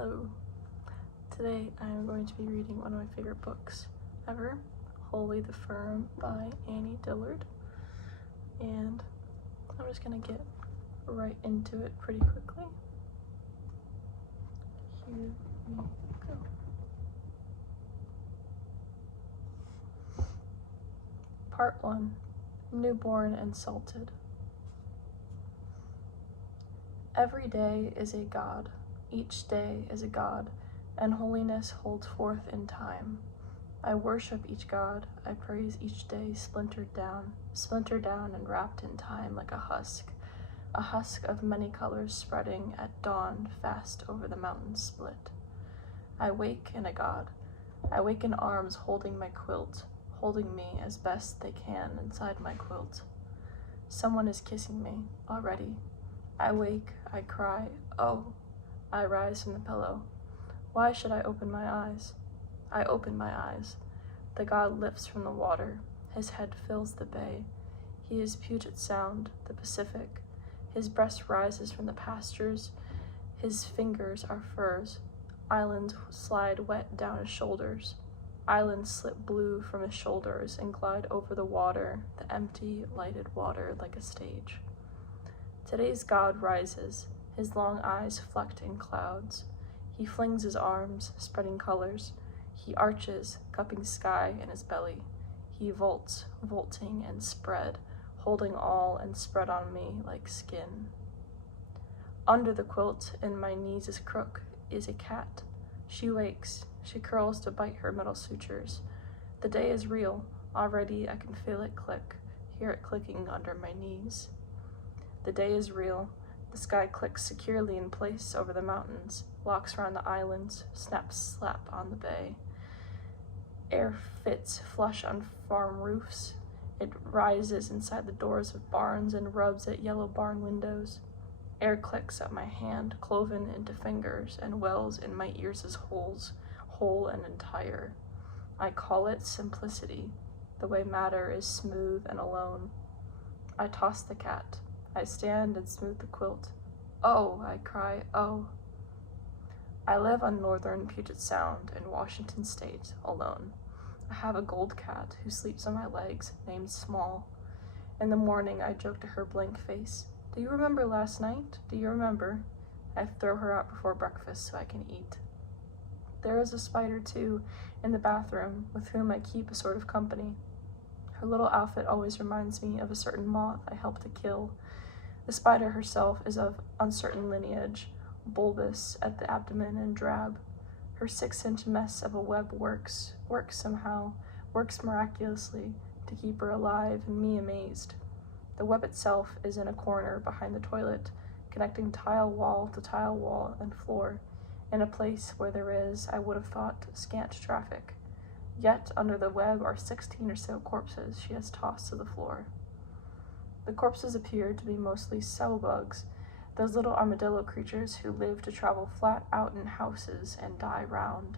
Hello. Today I am going to be reading one of my favorite books ever, Holy the Firm by Annie Dillard. And I'm just going to get right into it pretty quickly. Here we go. Part 1. Newborn and Salted. Every day is a god, each day is a god, and holiness holds forth in time. I worship each god, I praise each day splintered down and wrapped in time like a husk of many colors spreading at dawn fast over the mountains split. I wake in a god, I wake in arms holding my quilt, holding me as best they can inside my quilt. Someone is kissing me already. I wake, I cry, oh, I rise from the pillow. Why should I open my eyes? I open my eyes. The god lifts from the water. His head fills the bay. He is Puget Sound, the Pacific. His breast rises from the pastures. His fingers are furs. Islands slide wet down his shoulders. Islands slip blue from his shoulders and glide over the water, the empty, lighted water like a stage. Today's god rises, his long eyes flecked in clouds. He flings his arms, spreading colors. He arches, cupping sky in his belly. He vaults, vaulting and spread, holding all and spread on me like skin. Under the quilt, in my knees is crook, is a cat. She wakes, she curls to bite her metal sutures. The day is real, already I can feel it click, hear it clicking under my knees. The day is real. The sky clicks securely in place over the mountains, locks around the islands, snaps slap on the bay. Air fits flush on farm roofs. It rises inside the doors of barns and rubs at yellow barn windows. Air clicks at my hand, cloven into fingers, and wells in my ears as holes, whole and entire. I call it simplicity, the way matter is smooth and alone. I toss the cat. I stand and smooth the quilt. Oh, I cry, oh. I live on northern Puget Sound in Washington State, alone. I have a gold cat who sleeps on my legs, named Small. In the morning, I joke to her blank face. Do you remember last night? Do you remember? I throw her out before breakfast so I can eat. There is a spider, too, in the bathroom, with whom I keep a sort of company. Her little outfit always reminds me of a certain moth I helped to kill. The spider herself is of uncertain lineage, bulbous at the abdomen and drab. Her 6-inch mess of a web works miraculously to keep her alive and me amazed. The web itself is in a corner behind the toilet, connecting tile wall to tile wall and floor, in a place where there is, I would have thought, scant traffic. Yet under the web are 16 or so corpses she has tossed to the floor. The corpses appear to be mostly cell bugs, those little armadillo creatures who live to travel flat out in houses and die round.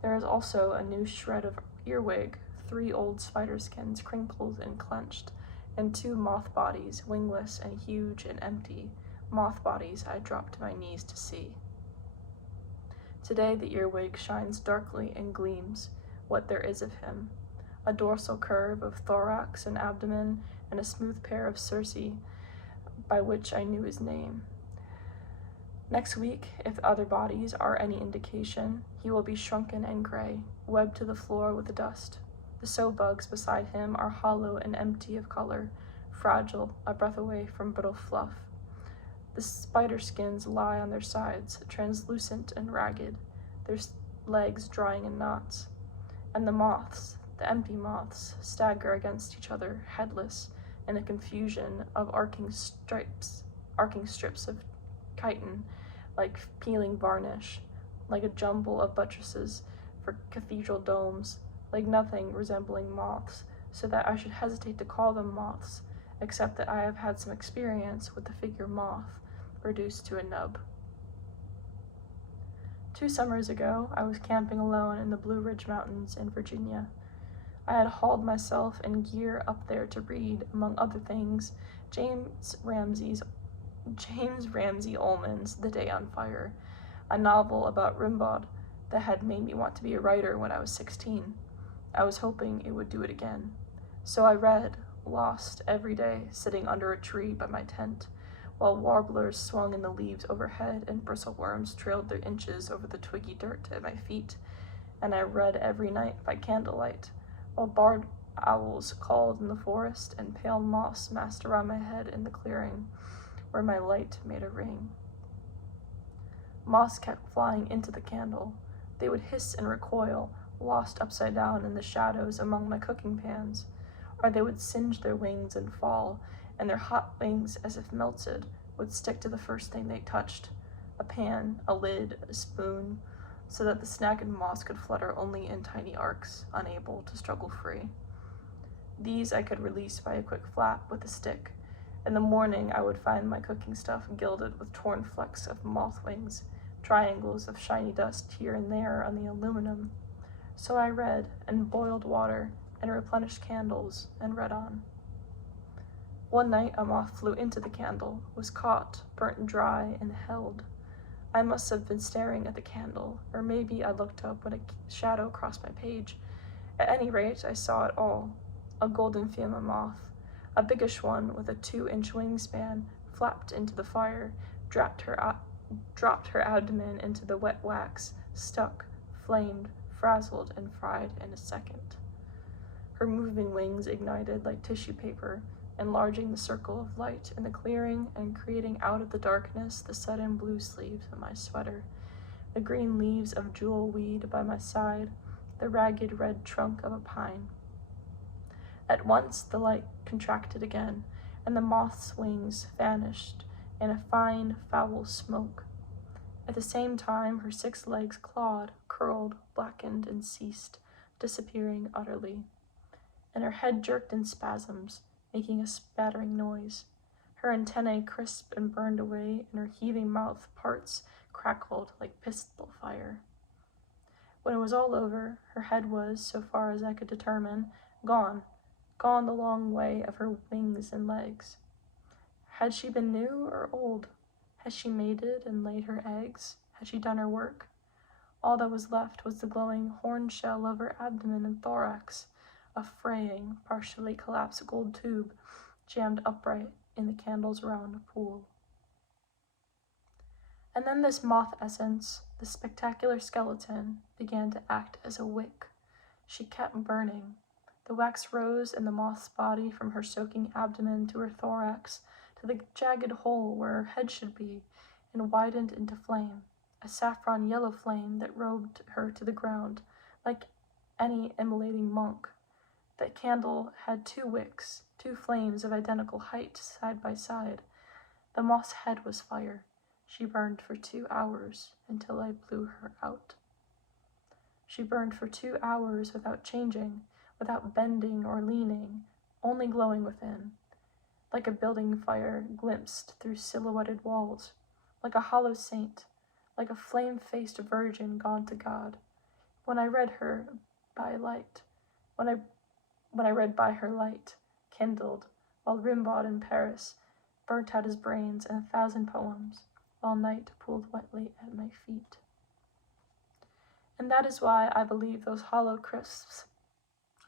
There is also a new shred of earwig, 3 old spider skins crinkled and clenched, and 2 moth bodies, wingless and huge and empty, moth bodies I drop to my knees to see. Today the earwig shines darkly and gleams what there is of him, a dorsal curve of thorax and abdomen, and a smooth pair of cerci, by which I knew his name. Next week, if the other bodies are any indication, he will be shrunken and gray, webbed to the floor with the dust. The sow bugs beside him are hollow and empty of color, fragile, a breath away from brittle fluff. The spider skins lie on their sides, translucent and ragged, their legs drying in knots. And the moths, the empty moths, stagger against each other, headless, in a confusion of arcing strips of chitin, like peeling varnish, like a jumble of buttresses for cathedral domes, like nothing resembling moths, so that I should hesitate to call them moths, except that I have had some experience with the figure moth, reduced to a nub. 2 summers ago, I was camping alone in the Blue Ridge Mountains in Virginia. I had hauled myself in gear up there to read, among other things, James Ramsey Ullman's The Day on Fire, a novel about Rimbaud that had made me want to be a writer when I was 16. I was hoping it would do it again. So I read, lost every day, sitting under a tree by my tent, while warblers swung in the leaves overhead and bristleworms trailed their inches over the twiggy dirt at my feet, and I read every night by candlelight, while barred owls called in the forest and pale moths massed around my head in the clearing, where my light made a ring. Moths kept flying into the candle. They would hiss and recoil, lost upside down in the shadows among my cooking pans, or they would singe their wings and fall, and their hot wings, as if melted, would stick to the first thing they touched, a pan, a lid, a spoon, so that the snagged moths could flutter only in tiny arcs, unable to struggle free. These I could release by a quick flap with a stick. In the morning I would find my cooking stuff gilded with torn flecks of moth wings, triangles of shiny dust here and there on the aluminum. So I read, and boiled water, and replenished candles, and read on. One night a moth flew into the candle, was caught, burnt dry, and held. I must have been staring at the candle, or maybe I looked up when a shadow crossed my page. At any rate, I saw it all. A golden fiamma moth, a biggish one with a 2-inch wingspan, flapped into the fire, dropped her abdomen into the wet wax, stuck, flamed, frazzled, and fried in a second. Her moving wings ignited like tissue paper, enlarging the circle of light in the clearing and creating out of the darkness the sudden blue sleeves of my sweater, the green leaves of jewel weed by my side, the ragged red trunk of a pine. At once the light contracted again, and the moth's wings vanished in a fine, foul smoke. At the same time, her 6 legs clawed, curled, blackened, and ceased, disappearing utterly. And her head jerked in spasms, making a spattering noise. Her antennae crisped and burned away, and her heaving mouth parts crackled like pistol fire. When it was all over, her head was, so far as I could determine, gone the long way of her wings and legs. Had she been new or old? Had she mated and laid her eggs? Had she done her work? All that was left was the glowing horn shell of her abdomen and thorax, a fraying, partially collapsed gold tube jammed upright in the candle's round pool. And then this moth essence, this spectacular skeleton, began to act as a wick. She kept burning. The wax rose in the moth's body from her soaking abdomen to her thorax, to the jagged hole where her head should be, and widened into flame, a saffron yellow flame that robed her to the ground, like any immolating monk. That candle had 2 wicks, 2 flames of identical height, side by side. The moth's head was fire. She burned for 2 hours, until I blew her out. She burned for 2 hours without changing, without bending or leaning, only glowing within, like a building fire glimpsed through silhouetted walls, like a hollow saint, like a flame-faced virgin gone to God. When I read by her light, kindled, while Rimbaud in Paris burnt out his brains in 1,000 poems, while night pooled wetly at my feet. And that is why I believe those hollow crisps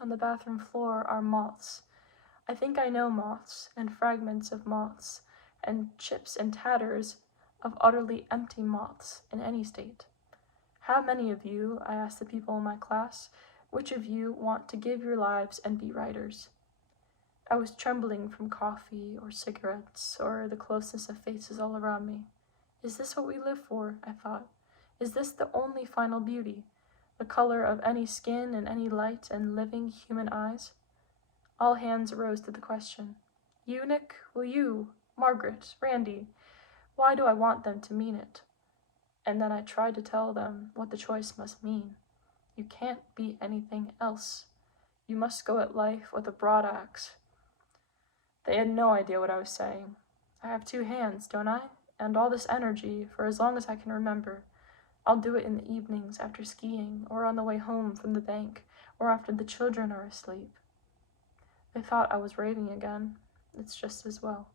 on the bathroom floor are moths. I think I know moths, and fragments of moths, and chips and tatters of utterly empty moths in any state. How many of you, I asked the people in my class, which of you want to give your lives and be writers? I was trembling from coffee or cigarettes or the closeness of faces all around me. Is this what we live for? I thought. Is this the only final beauty? The color of any skin and any light and living human eyes? All hands rose to the question. You, Nick? Will you? Margaret? Randy? Why do I want them to mean it? And then I tried to tell them what the choice must mean. You can't be anything else. You must go at life with a broad axe. They had no idea what I was saying. I have 2 hands, don't I? And all this energy for as long as I can remember. I'll do it in the evenings after skiing, or on the way home from the bank, or after the children are asleep. They thought I was raving again. It's just as well.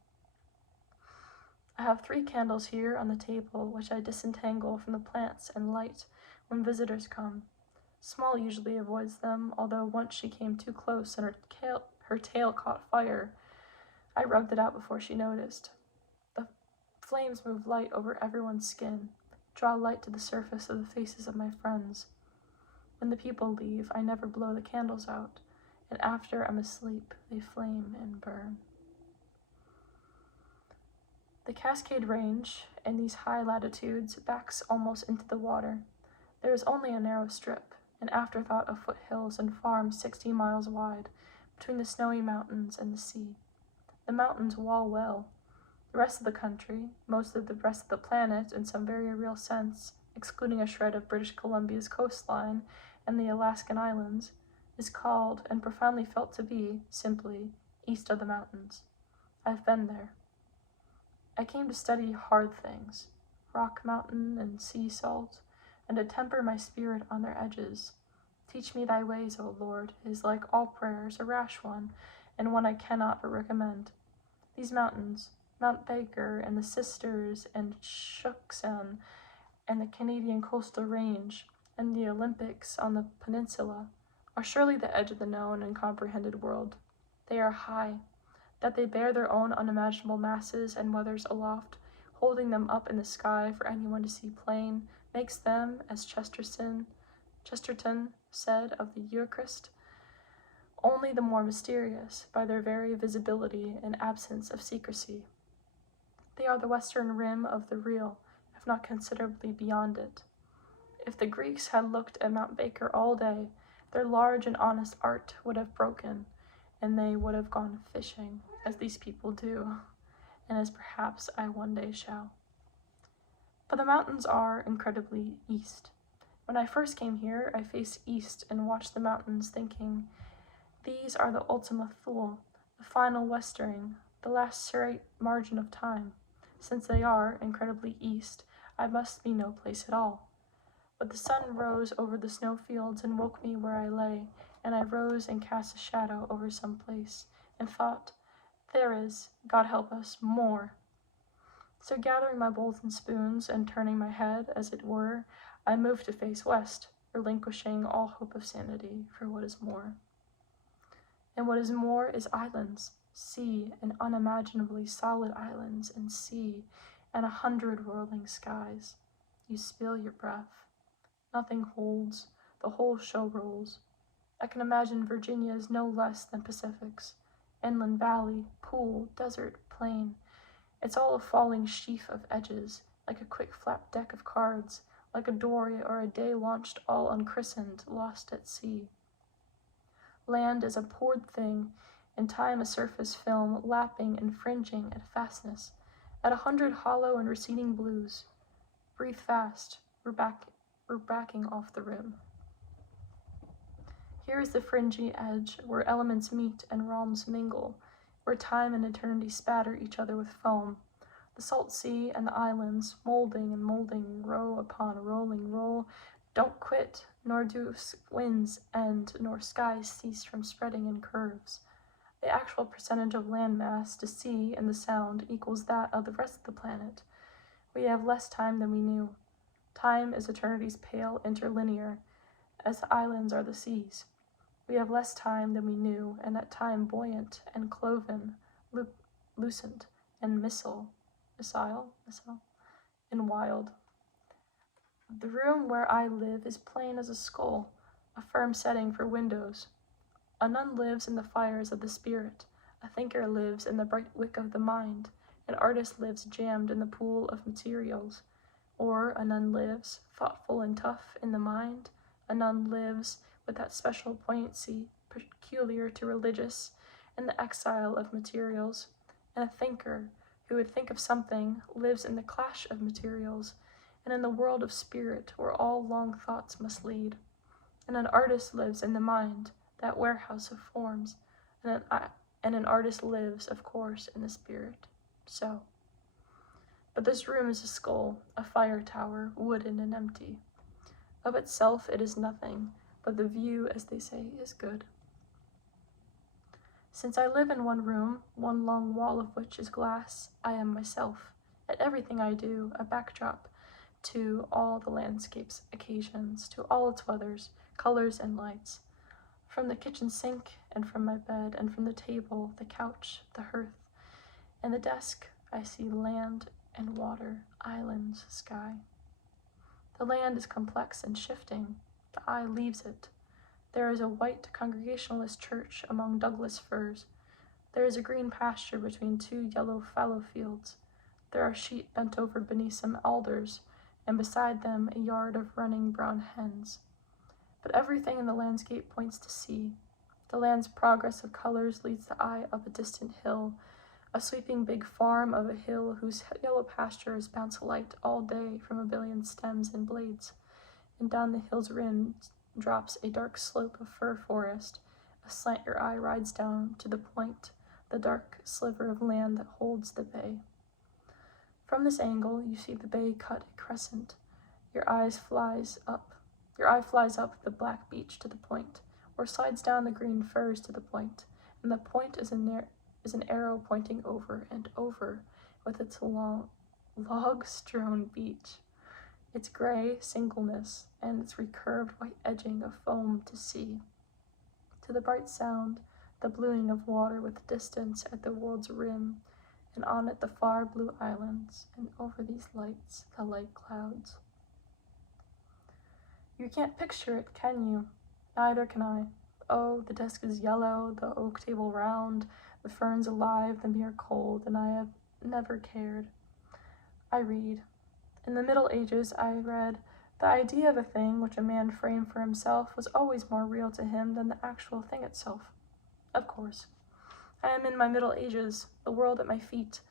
I have 3 candles here on the table, which I disentangle from the plants and light when visitors come. Small usually avoids them, although once she came too close and her tail caught fire. I rubbed it out before she noticed. The flames move light over everyone's skin, draw light to the surface of the faces of my friends. When the people leave, I never blow the candles out, and after I'm asleep, they flame and burn. The Cascade Range, in these high latitudes, backs almost into the water. There is only a narrow strip, an afterthought of foothills and farms 60 miles wide, between the snowy mountains and the sea. The mountains wall well. The rest of the country, most of the rest of the planet in some very real sense, excluding a shred of British Columbia's coastline and the Alaskan islands, is called, and profoundly felt to be, simply, east of the mountains. I've been there. I came to study hard things, rock mountain and sea salt, and to temper my spirit on their edges. Teach me thy ways, O Lord, is like all prayers, a rash one, and one I cannot but recommend. These mountains, Mount Baker and the Sisters and Shucksan and the Canadian Coastal Range and the Olympics on the peninsula, are surely the edge of the known and comprehended world. They are high. That they bear their own unimaginable masses and weathers aloft, holding them up in the sky for anyone to see plain, makes them, as Chesterton said of the Eucharist, only the more mysterious by their very visibility and absence of secrecy. They are the western rim of the real, if not considerably beyond it. If the Greeks had looked at Mount Baker all day, their large and honest art would have broken, and they would have gone fishing, as these people do, and as perhaps I one day shall. But the mountains are incredibly east. When I first came here, I faced east and watched the mountains, thinking, these are the Ultima Thule, the final westering, the last serrate margin of time. Since they are incredibly east, I must be no place at all. But the sun rose over the snowfields and woke me where I lay, and I rose and cast a shadow over some place, and thought, there is, God help us, more. So gathering my bowls and spoons, and turning my head, as it were, I moved to face west, relinquishing all hope of sanity for what is more. And what is more is islands, sea, and unimaginably solid islands, and sea, and 100 whirling skies. You spill your breath. Nothing holds, the whole show rolls. I can imagine Virginia's no less than Pacific's. Inland valley, pool, desert, plain. It's all a falling sheaf of edges, like a quick flat deck of cards, like a dory or a day launched all unchristened, lost at sea. Land is a poured thing, in time a surface film, lapping and fringing at fastness, at 100 hollow and receding blues. Breathe fast, we're backing off the rim. Here is the fringy edge, where elements meet and realms mingle, where time and eternity spatter each other with foam. The salt sea and the islands, molding and molding, row upon rolling roll, don't quit, nor do winds end, nor skies cease from spreading in curves. The actual percentage of land mass to sea and the sound equals that of the rest of the planet. We have less time than we knew. Time is eternity's pale interlinear, as the islands are the seas. We have less time than we knew, and that time buoyant and cloven, lucent and missile, and wild. The room where I live is plain as a skull, a firm setting for windows. A nun lives in the fires of the spirit, a thinker lives in the bright wick of the mind, an artist lives jammed in the pool of materials. Or a nun lives, thoughtful and tough, in the mind. A nun lives with that special poignancy peculiar to religious, in the exile of materials. And a thinker, who would think of something, lives in the clash of materials, and in the world of spirit where all long thoughts must lead. And an artist lives in the mind, that warehouse of forms, and an artist lives, of course, in the spirit. So. But this room is a skull, a fire tower, wooden and empty. Of itself it is nothing, but the view, as they say, is good. Since I live in one room, one long wall of which is glass, I am myself, at everything I do, a backdrop to all the landscape's occasions, to all its weathers, colors, and lights. From the kitchen sink, and from my bed, and from the table, the couch, the hearth, and the desk, I see land and water, islands, sky. The land is complex and shifting. The eye leaves it. There is a white Congregationalist church among Douglas firs. There is a green pasture between two yellow fallow fields. There are sheep bent over beneath some alders, and beside them a yard of running brown hens. But everything in the landscape points to sea. The land's progress of colors leads the eye up a distant hill, a sweeping big farm of a hill whose yellow pastures bounce light all day from a billion stems and blades, and down the hill's rim drops a dark slope of fir forest. Aslant your eye rides down to the point, the dark sliver of land that holds the bay. From this angle, you see the bay cut a crescent. Your eye flies up the black beach to the point, or slides down the green firs to the point, and the point is an arrow pointing over and over with its log-strewn beach, its gray singleness, and its recurved white edging of foam to sea. To the bright sound, the bluing of water with distance at the world's rim, and on it the far blue islands, and over these lights, the light clouds. You can't picture it, can you? Neither can I. Oh, the desk is yellow, the oak table round, the ferns alive, the mirror cold, and I have never cared. I read. In the Middle Ages, I read, the idea of a thing which a man framed for himself was always more real to him than the actual thing itself. Of course. I am in my Middle Ages, the world at my feet.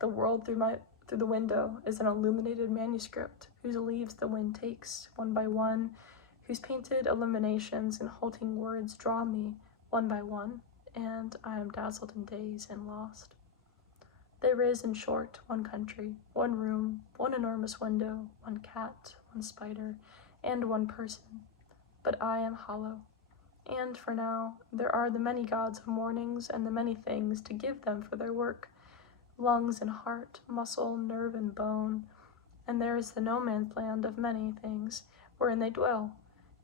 The world through the window is an illuminated manuscript, whose leaves the wind takes, one by one, whose painted illuminations and halting words draw me, one by one, and I am dazzled in daze and lost. There is, in short, one country, one room, one enormous window, one cat, one spider, and one person. But I am hollow. And for now, there are the many gods of mornings and the many things to give them for their work, lungs and heart, muscle, nerve, and bone. And there is the no man's land of many things, wherein they dwell,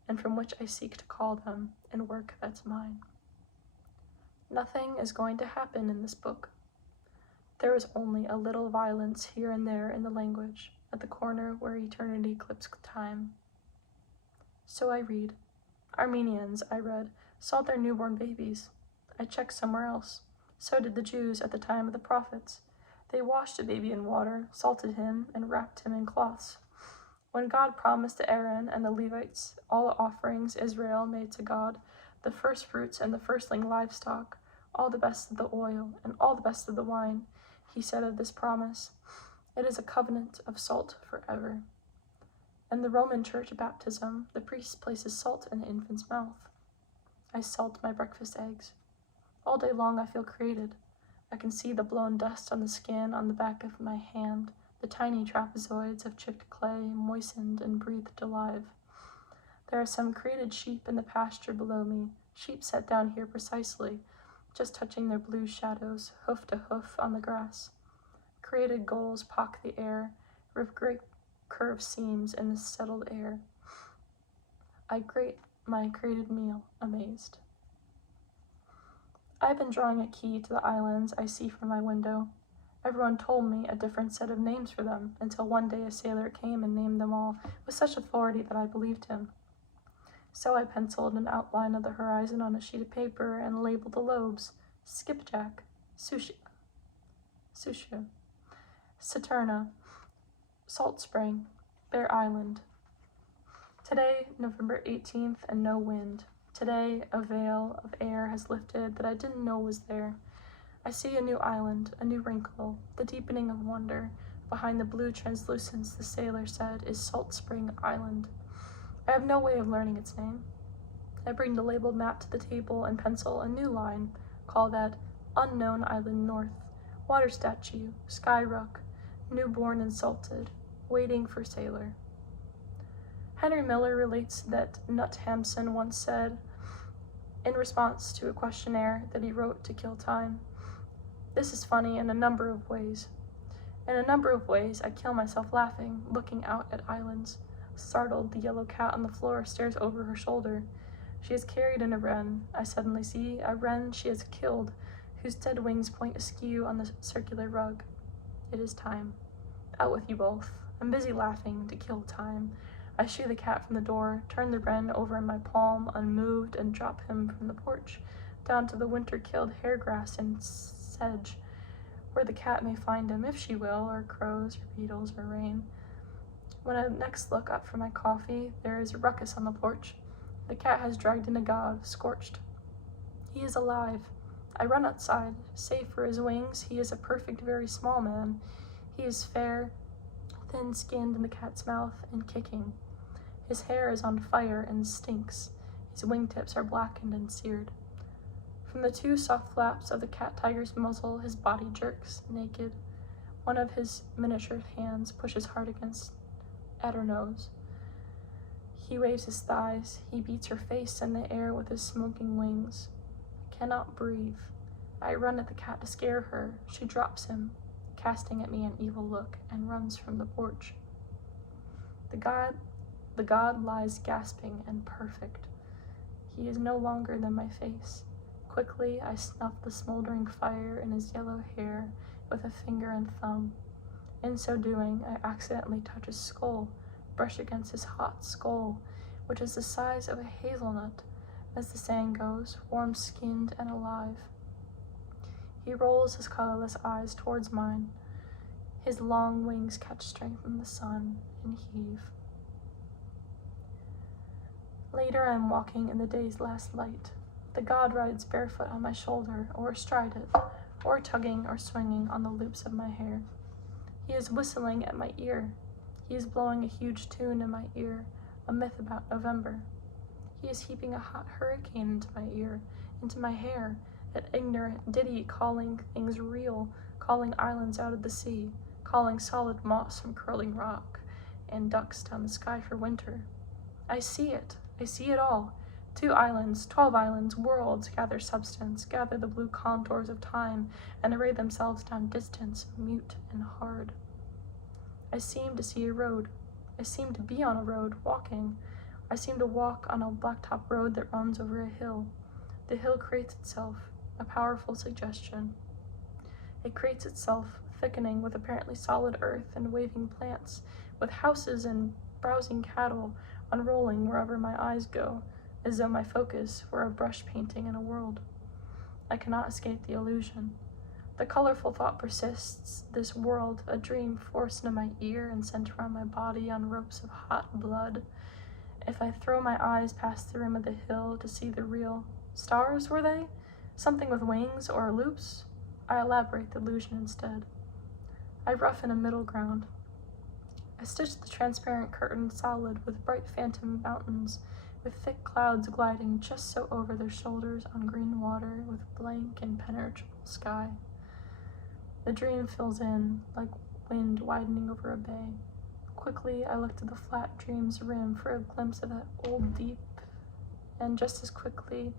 and from which I seek to call them, and work that's mine. Nothing is going to happen in this book. There is only a little violence here and there in the language, at the corner where eternity clips time. So I read. Armenians, I read, saw their newborn babies. I checked somewhere else. So did the Jews at the time of the prophets. They washed a baby in water, salted him, and wrapped him in cloths. When God promised to Aaron and the Levites all the offerings Israel made to God, the first fruits and the firstling livestock, all the best of the oil and all the best of the wine, he said of this promise, it is a covenant of salt forever. In the Roman Church baptism, the priest places salt in the infant's mouth. I salt my breakfast eggs. All day long I feel created. I can see the blown dust on the skin on the back of my hand, the tiny trapezoids of chipped clay moistened and breathed alive. There are some created sheep in the pasture below me, sheep set down here precisely, just touching their blue shadows, hoof to hoof on the grass. Created gulls pock the air, with great curved seams in the settled air. I grate my created meal, amazed. I've been drawing a key to the islands I see from my window. Everyone told me a different set of names for them, until one day a sailor came and named them all with such authority that I believed him. So I penciled an outline of the horizon on a sheet of paper and labeled the lobes: Skipjack, Susha, Saturna, Salt Spring, Bear Island. Today, November 18th, and no wind. Today, a veil of air has lifted that I didn't know was there. I see a new island, a new wrinkle, the deepening of wonder. Behind the blue translucence, the sailor said, is Salt Spring Island. I have no way of learning its name. I bring the labeled map to the table and pencil a new line, call that Unknown Island North, Water Statue, Sky Rock, Newborn and Salted, Waiting for Sailor. Henry Miller relates that Nut Hampson once said, in response to a questionnaire that he wrote to kill time, "This is funny in a number of ways. In a number of ways, I kill myself laughing, looking out at islands. Startled, the yellow cat on the floor stares over her shoulder. She is carried in a wren. I suddenly see a wren she has killed, whose dead wings point askew on the circular rug. It is time. Out with you both. I'm busy laughing to kill time. I shoo the cat from the door, turn the wren over in my palm, unmoved, and drop him from the porch, down to the winter-killed hairgrass and sedge, where the cat may find him, if she will, or crows, or beetles, or rain. When I next look up for my coffee, there is a ruckus on the porch. The cat has dragged in a god, scorched. He is alive. I run outside. Save for his wings, he is a perfect, very small man. He is fair, thin-skinned in the cat's mouth, and kicking. His hair is on fire and stinks. His wingtips are blackened and seared. From the two soft flaps of the cat-tiger's muzzle, his body jerks, naked. One of his miniature hands pushes hard at her nose. He waves his thighs. He beats her face in the air with his smoking wings. I cannot breathe. I run at the cat to scare her. She drops him, casting at me an evil look, and runs from the porch. The god lies gasping and perfect. He is no longer than my face. Quickly, I snuff the smoldering fire in his yellow hair with a finger and thumb. In so doing, I accidentally touch his skull, brush against his hot skull, which is the size of a hazelnut, as the saying goes, warm-skinned and alive. He rolls his colorless eyes towards mine. His long wings catch strength in the sun and heave. Later, I am walking in the day's last light. The god rides barefoot on my shoulder, or astride it, or tugging or swinging on the loops of my hair. He is whistling at my ear. He is blowing a huge tune in my ear, a myth about November. He is heaping a hot hurricane into my ear, into my hair, an ignorant ditty calling things real, calling islands out of the sea, calling solid moss from curling rock, and ducks down the sky for winter. I see it all. 2 islands, 12 islands, worlds gather substance, gather the blue contours of time, and array themselves down distance, mute and hard. I seem to see a road. I seem to be on a road, walking. I seem to walk on a blacktop road that runs over a hill. The hill creates itself, a powerful suggestion. It creates itself, thickening with apparently solid earth and waving plants, with houses and browsing cattle, unrolling wherever my eyes go, as though my focus were a brush painting in a world. I cannot escape the illusion. The colorful thought persists, this world, a dream forced into my ear and sent around my body on ropes of hot blood. If I throw my eyes past the rim of the hill to see the real stars, were they? Something with wings or loops? I elaborate the illusion instead. I roughen a middle ground. I stitch the transparent curtain solid with bright phantom mountains, with thick clouds gliding just so over their shoulders on green water with blank impenetrable sky. The dream fills in, like wind widening over a bay. Quickly, I look to the flat dream's rim for a glimpse of that old deep, and just as quickly,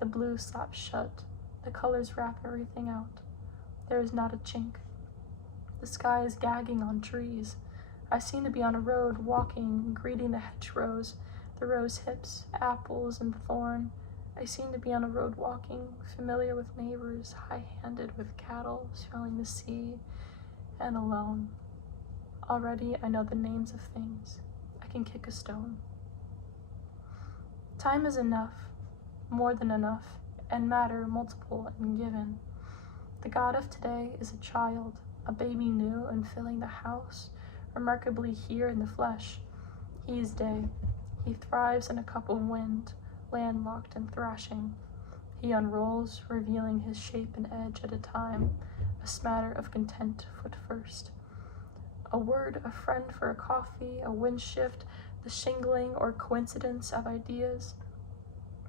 the blue slaps shut. The colors wrap everything out. There is not a chink. The sky is gagging on trees. I seem to be on a road, walking, greeting the hedgerows, the rose hips, apples, and thorn. I seem to be on a road walking, familiar with neighbors, high-handed with cattle, smelling the sea, and alone. Already I know the names of things. I can kick a stone. Time is enough, more than enough, and matter multiple and given. The god of today is a child, a baby new and filling the house, remarkably here in the flesh. He is day. He thrives in a cup of wind, landlocked and thrashing. He unrolls, revealing his shape and edge at a time, a smatter of content foot first. A word, a friend for a coffee, a wind shift, the shingling or coincidence of ideas.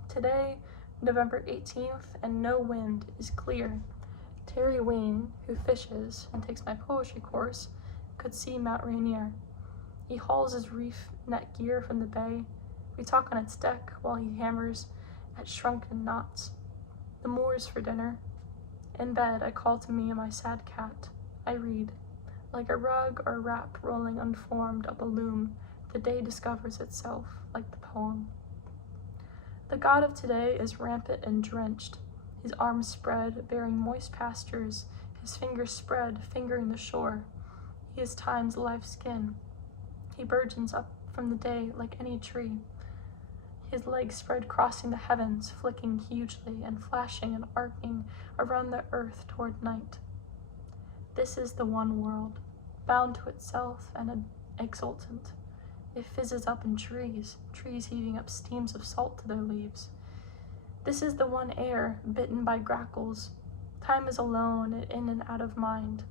Today, November 18th, and no wind, is clear. Terry Wayne, who fishes and takes my poetry course, could see Mount Rainier. He hauls his reef net gear from the bay. We talk on its deck while he hammers at shrunken knots. The moors for dinner. In bed, I call to me my sad cat. I read. Like a rug or wrap rolling unformed up a loom, the day discovers itself like the poem. The God of today is rampant and drenched, his arms spread, bearing moist pastures, his fingers spread, fingering the shore. He is time's life skin. He burgeons up from the day like any tree, his legs spread crossing the heavens, flicking hugely and flashing and arcing around the earth toward night. This is the one world, bound to itself and exultant. It fizzes up in trees, trees heaving up steams of salt to their leaves. This is the one air, bitten by grackles. Time is alone, in and out of mind.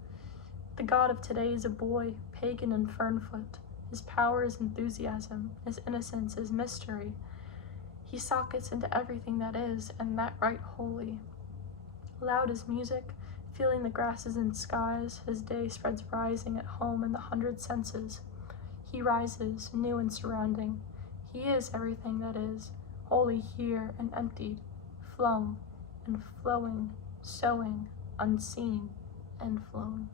The God of today is a boy, pagan and fernfoot. His power is enthusiasm, his innocence is mystery. He sockets into everything that is, and that right wholly. Loud as music, feeling the grasses and skies, his day spreads rising at home in the 100 senses. He rises, new and surrounding. He is everything that is, wholly here and emptied, flown and flowing, sowing, unseen and flown.